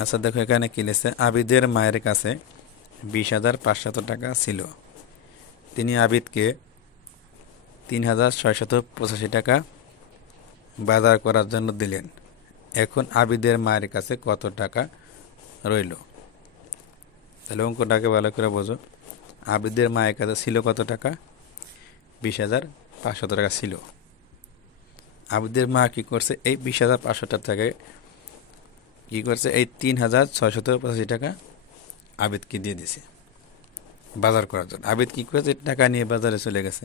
আচ্ছা দেখো এখানে কি লিখছে, আবিদের মায়ের কাছে 20,500 টাকা ছিল। তিনি আবিদকে 3,685 টাকা বাজার করার জন্য দিলেন। এখন আবিদের মায়ের কাছে কত টাকা রইল? তাহলে অঙ্কটাকে ভালো করে বোঝো। আবিদের মায়ের কাছে ছিল কত টাকা? 20,500 টাকা ছিল। আবিদের মা কি করছে, এই 20,500 টাকায় কি করছে, এই 3,685 টাকা আবিদকে দিয়ে দিছে বাজার করার জন্য। আবিদ কি করেছে, টাকা নিয়ে বাজারে চলে গেছে।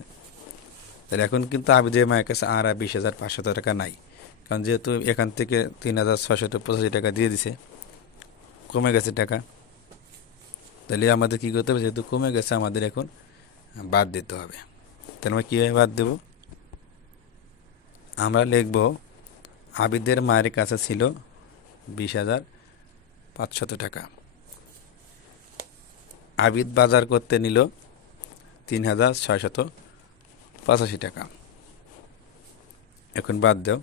তাহলে এখন কিন্তু আবিদের মায়ের কাছে আর 20,500 টাকা নাই, কারণ যেহেতু এখান থেকে 3,685 টাকা দিয়ে দিছে, কমে গেছে টাকা। তাহলে আমাদের কি করতে হবে, যেহেতু কমে গেছে আমাদের এখন বাদ দিতে হবে। তাহলে আমরা কীভাবে বাদ দেব? আমরা লিখব আবিদের মায়ের কাছে ছিল 20,500 টাকা, আবিদ বাজার করতে নিল 3,685 টাকা। এখন বাদ দাও,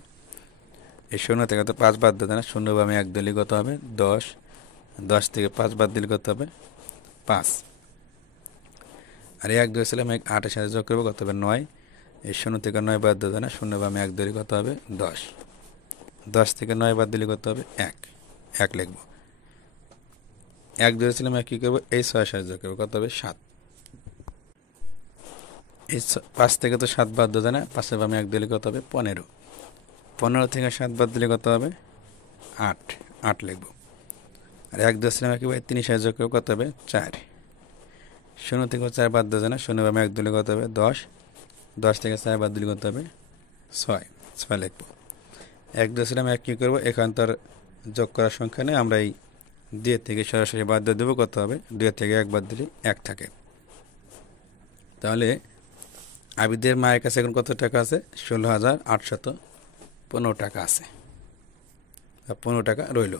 এই 0 থেকে তো 5 বাদ দেবে না, 0 বামে 1 দিলে কত হবে? 10। 10 থেকে 5 বাদ দিলে কত হবে? 5। আর 1 ধরেছিলাম, 8-এর সাথে যোগ করবো, কত হবে? 9। এই 0 থেকে 9 বাদ দেবে না, 0 বামে 1 দিলে কত হবে? 10। 10 থেকে 9 বাদ দিলে কত হবে? 1। 1 লিখবো। 1 ধরেছিলাম, 1 কী করবো? এই 6-এর সাথে যোগ করবো, কত হবে? 7। এই 5 থেকে তো 7 বাদ দেবে না, 5-এর বামে 1 দিলে কত হবে? 15। 15 থেকে 7 বাদ দিলে কত হবে? 8। 8 লিখবো। আর 1 ধরেছিলাম, একেবারে 3-এর সাথে যোগ করবো, কত হবে? 4। 0 থেকে 4 বাদ দেবে না, 0 বামে 1 দিলে কত হবে? 10। 10 থেকে 4 বাদ দিলে কত হবে? 6। 6 লিখবো। 1 ধরেছিলাম, 1 কী করবো? এখান তার যোগ করার সংখ্যা নেই, আমরা এই 2 থেকে সরাসরি বাদ দিয়ে দেবো, কত হবে? 2 থেকে 1 বাদ দিলে 1 থাকে। তাহলে আবিদের মায়ের কাছে এখন কত টাকা আছে? 16,815 টাকা আছে, 15 টাকা রইল।